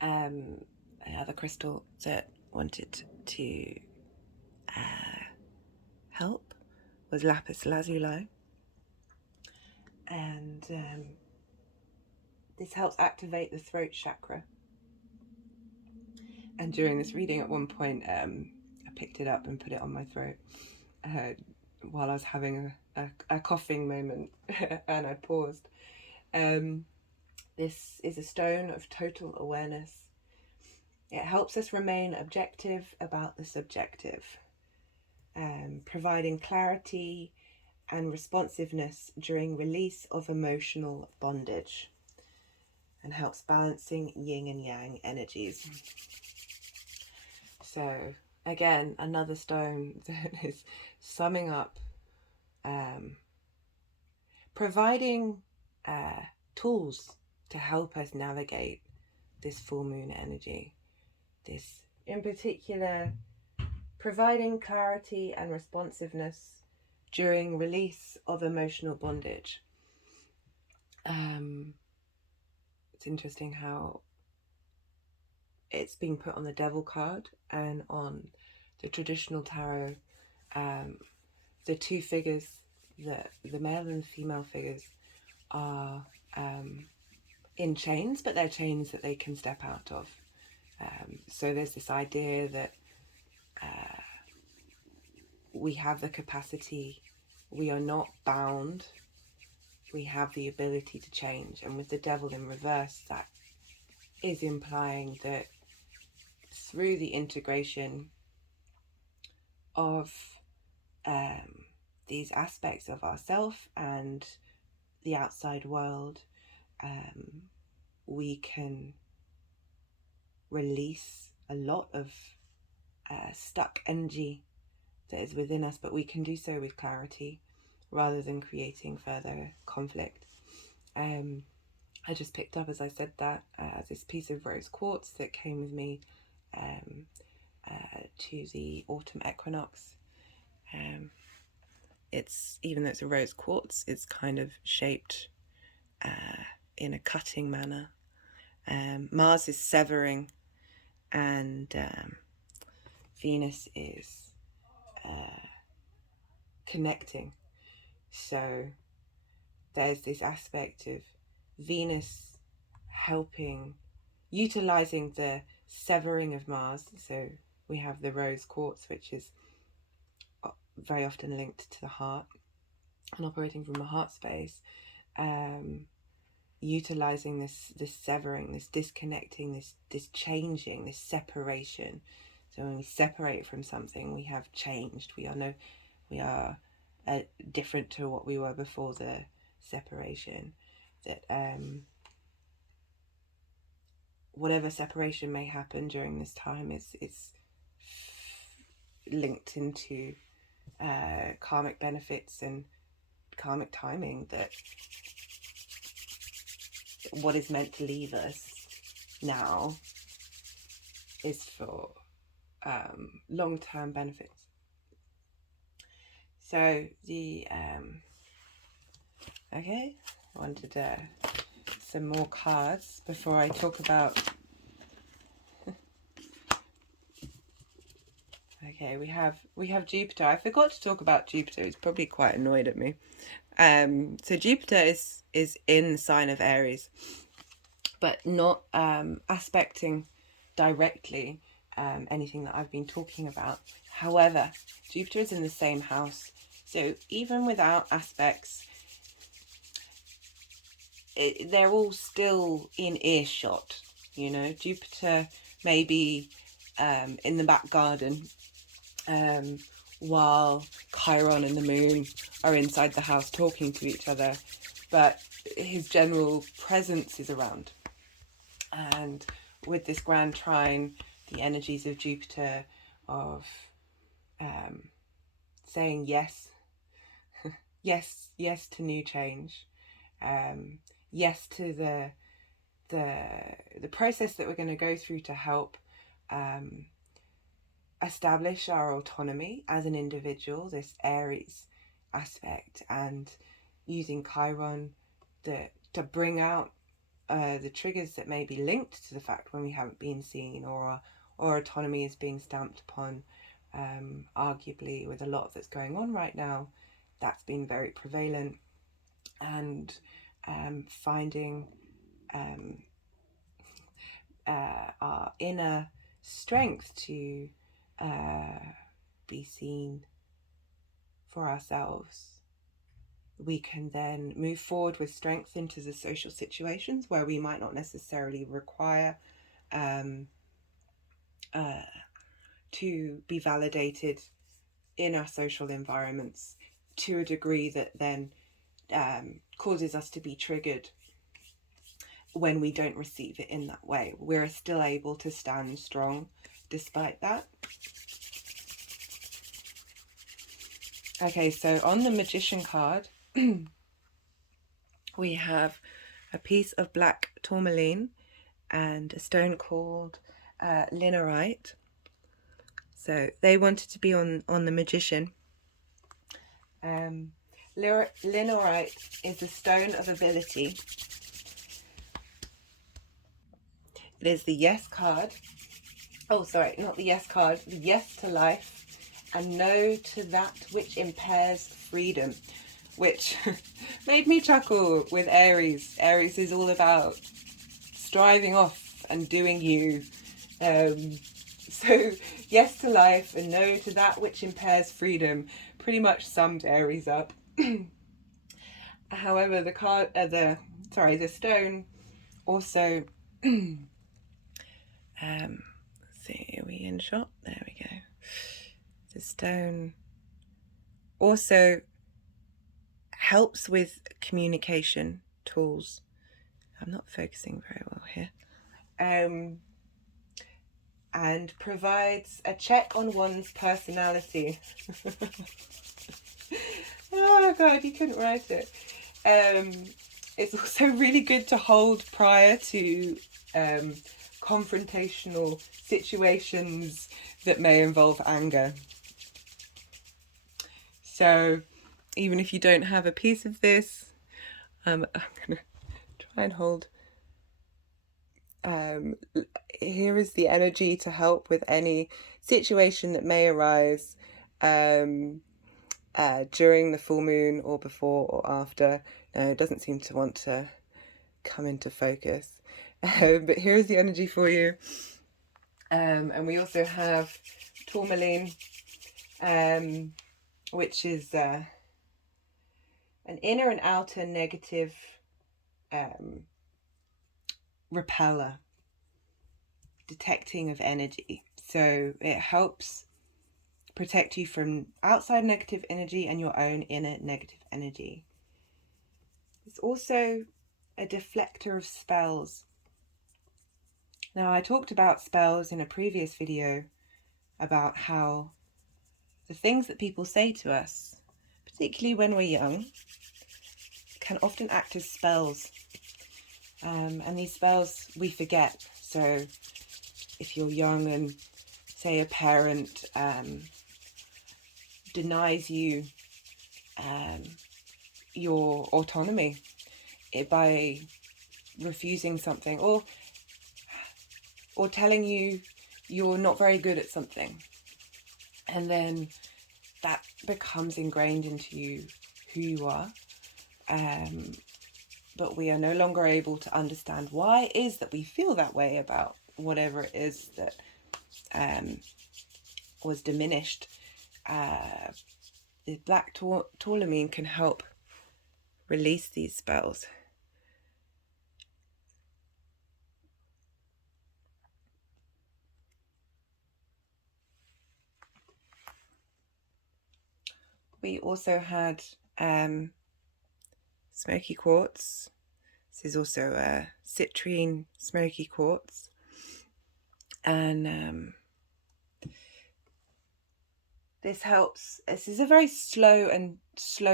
Another crystal that wanted to help was lapis lazuli, and this helps activate the throat chakra. And during this reading, at one point, I picked it up and put it on my throat while I was having a coughing moment, and I paused. This is a stone of total awareness. It helps us remain objective about the subjective, providing clarity and responsiveness during release of emotional bondage, and helps balancing yin and yang energies. So again, another stone that is summing up, providing tools to help us navigate this full moon energy. this in particular providing clarity and responsiveness during release of emotional bondage. It's interesting how it's being put on the Devil card, and on the traditional tarot, the two figures, the male and female figures, are in chains, but they're chains that they can step out of. So there's this idea that we have the capacity, we are not bound, we have the ability to change. And with the Devil in reverse, that is implying that through the integration of these aspects of ourself and the outside world, we can release a lot of stuck energy that is within us, but we can do so with clarity rather than creating further conflict. I just picked up, as I said that, this piece of rose quartz that came with me to the autumn equinox. It's, even though it's a rose quartz, it's kind of shaped in a cutting manner. Mars is severing, and Venus is connecting. So there's this aspect of Venus helping, utilizing the severing of Mars. So we have the rose quartz, which is very often linked to the heart and operating from the heart space, utilizing this severing, this disconnecting, this changing, this separation. So when we separate from something, we have changed. We are different to what we were before the separation. That whatever separation may happen during this time, it's linked into karmic benefits and karmic timing, that what is meant to leave us now is for long-term benefits. So the okay, I wanted some more cards before I talk about. Okay, we have Jupiter. I forgot to talk about Jupiter. He's probably quite annoyed at me. So Jupiter is in the sign of Aries, but not aspecting directly anything that I've been talking about. However, Jupiter is in the same house, so even without aspects, they're all still in earshot. You know, Jupiter may be in the back garden, while Chiron and the moon are inside the house talking to each other, but his general presence is around. And with this grand trine, the energies of Jupiter of saying yes, yes to new change, yes to the process that we're going to go through to help establish our autonomy as an individual, this Aries aspect, and using Chiron to bring out the triggers that may be linked to the fact when we haven't been seen, or autonomy is being stamped upon. Arguably, with a lot that's going on right now, that's been very prevalent, and finding our inner strength to be seen for ourselves. We can then move forward with strength into the social situations where we might not necessarily require to be validated in our social environments to a degree that then causes us to be triggered when we don't receive it in that way. We're still able to stand strong despite that. Okay, so on the Magician card, we have a piece of black tourmaline and a stone called Linerite. So they wanted to be on the Magician. Linerite is the stone of ability. It is the Yes card. Oh, sorry, not the Yes card. The Yes to life and No to that which impairs freedom, which made me chuckle with Aries. Aries is all about striving off and doing you. So yes to life and no to that which impairs freedom pretty much summed Aries up. However, the stone also let's see, are we in shot? There we go. The stone also helps with communication tools. I'm not focusing very well here. And provides a check on one's personality. Oh God, you couldn't write it. It's also really good to hold prior to confrontational situations that may involve anger. So even if you don't have a piece of this, I'm gonna try and hold. Here is the energy to help with any situation that may arise during the full moon or before or after. No, it doesn't seem to want to come into focus. But here's the energy for you. And we also have tourmaline, which is an inner and outer negative repeller, detecting of energy. So it helps protect you from outside negative energy and your own inner negative energy. It's also a deflector of spells. Now, I talked about spells in a previous video about how the things that people say to us, particularly when we're young, can often act as spells. And these spells we forget. So if you're young and say a parent denies you your autonomy by refusing something, or telling you you're not very good at something, and then that becomes ingrained into you, who you are, but we are no longer able to understand why it is that we feel that way about whatever it is that was diminished. The black tourmaline can help release these spells. We also had smoky quartz. This is also a citrine smoky quartz. And this helps. This is a very slow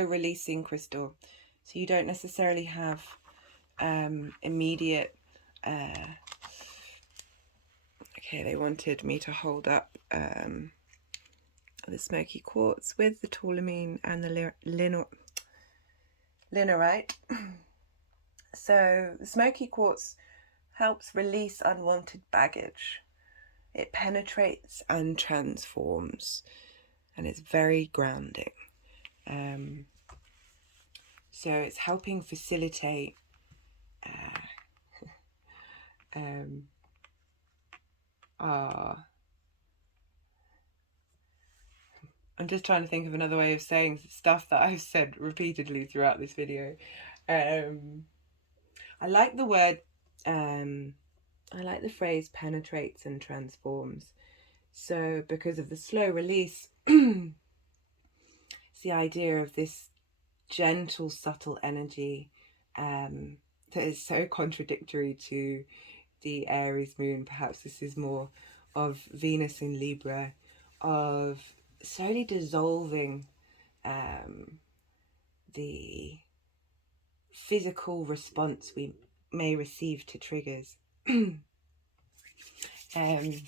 releasing crystal. So you don't necessarily have immediate... Okay, they wanted me to hold up the smoky quartz with the tourmaline and the linerite. So the smoky quartz helps release unwanted baggage. It penetrates and transforms, and it's very grounding. So it's helping facilitate I'm just trying to think of another way of saying stuff that I've said repeatedly throughout this video. I like the word, I like the phrase penetrates and transforms. So because of the slow release, it's the idea of this gentle, subtle energy that is so contradictory to the Aries moon. Perhaps this is more of Venus in Libra, of slowly dissolving the physical response we may receive to triggers. I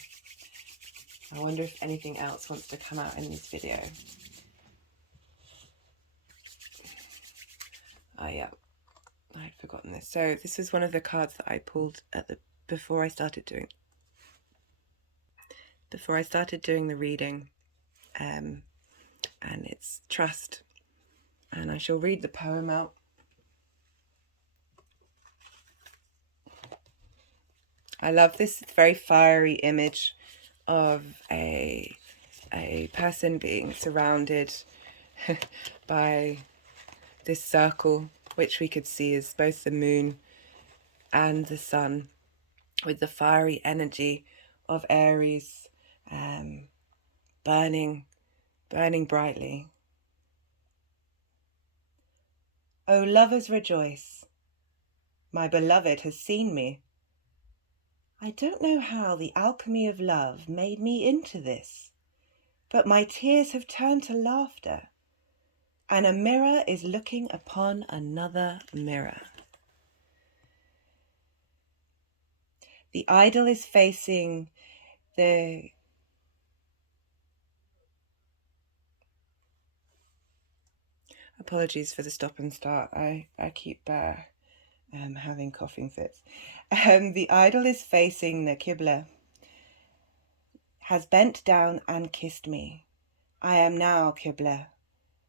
wonder if anything else wants to come out in this video. Oh yeah, I'd forgotten this. So this is one of the cards that I pulled at the before I started doing the reading, and it's trust. And I shall read the poem out. I love this very fiery image of a person being surrounded by this circle, which we could see is both the moon and the sun, with the fiery energy of Aries burning brightly. O lovers, rejoice! My beloved has seen me. I don't know how the alchemy of love made me into this, but my tears have turned to laughter, and a mirror is looking upon another mirror. The idol is facing the apologies for the stop and start. I keep having coughing fits. The idol is facing the Qibla, has bent down and kissed me. I am now Qibla.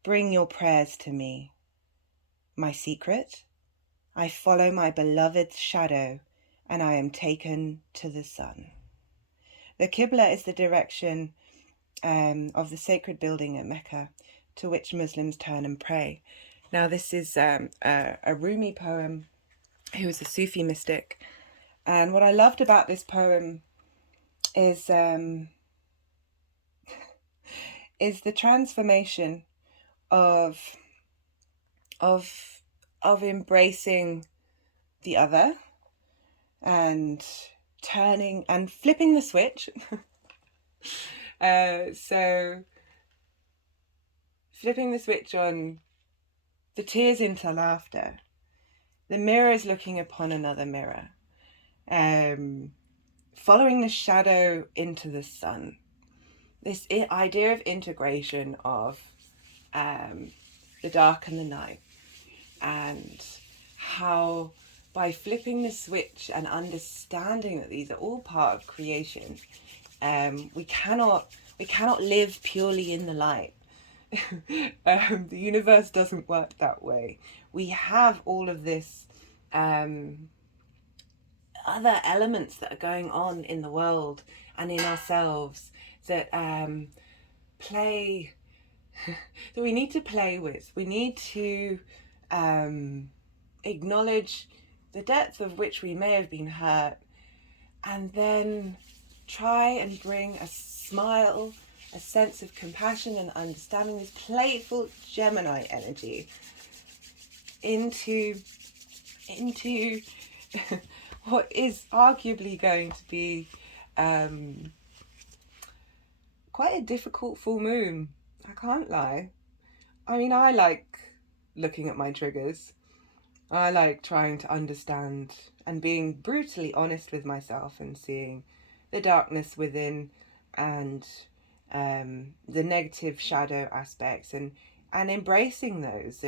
Bring your prayers to me. My secret? I follow my beloved's shadow, and I am taken to the sun. The Qibla is the direction of the sacred building at Mecca, to which Muslims turn and pray. Now, this is a Rumi poem, who is a Sufi mystic. And what I loved about this poem is the transformation of embracing the other and turning and flipping the switch. So flipping the switch on the tears into laughter. The mirror is looking upon another mirror. Following the shadow into the sun. This idea of integration of the dark and the night, and how by flipping the switch and understanding that these are all part of creation, we cannot live purely in the light. The universe doesn't work that way. We have all of this other elements that are going on in the world and in ourselves that play that we need to play with. We need to acknowledge the depth of which we may have been hurt, and then try and bring a smile, a sense of compassion and understanding, this playful Gemini energy into what is arguably going to be quite a difficult full moon. I can't lie. I mean, I like looking at my triggers. I like trying to understand and being brutally honest with myself and seeing the darkness within and the negative shadow aspects and embracing those,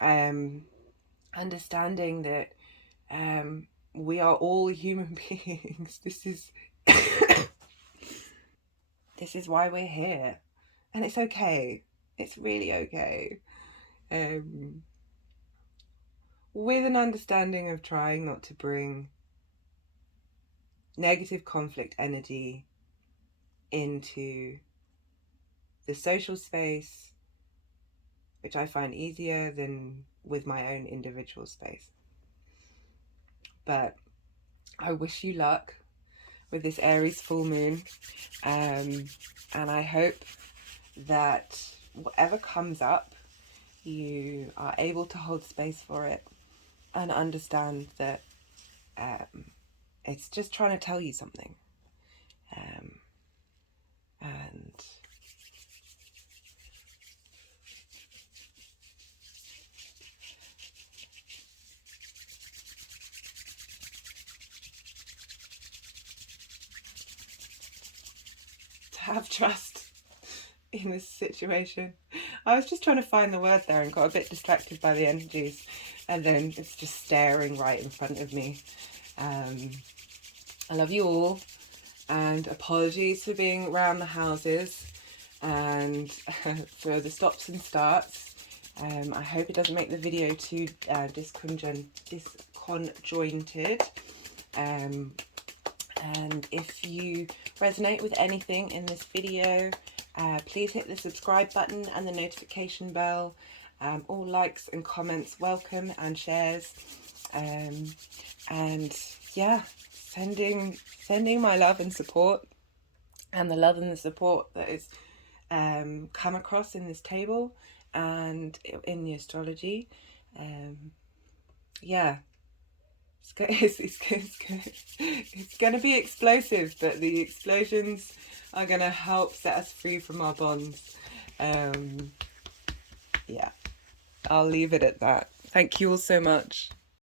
and understanding that we are all human beings. This is why we're here, and it's okay. It's really okay. With an understanding of trying not to bring negative conflict energy into the social space, which I find easier than with my own individual space. But I wish you luck with this Aries full moon, and I hope that whatever comes up, you are able to hold space for it and understand that it's just trying to tell you something. And have trust in this situation. I was just trying to find the word there and got a bit distracted by the energies, and then it's just staring right in front of me. I love you all, and apologies for being around the houses and for the stops and starts. I hope it doesn't make the video too disconjointed. And if you resonate with anything in this video, please hit the subscribe button and the notification bell. All likes and comments welcome, and shares. And yeah, sending my love and support, and the love and the support that is come across in this table and in the astrology. Yeah, it's going to be explosive, but the explosions are going to help set us free from our bonds. Yeah, I'll leave it at that. Thank you all so much.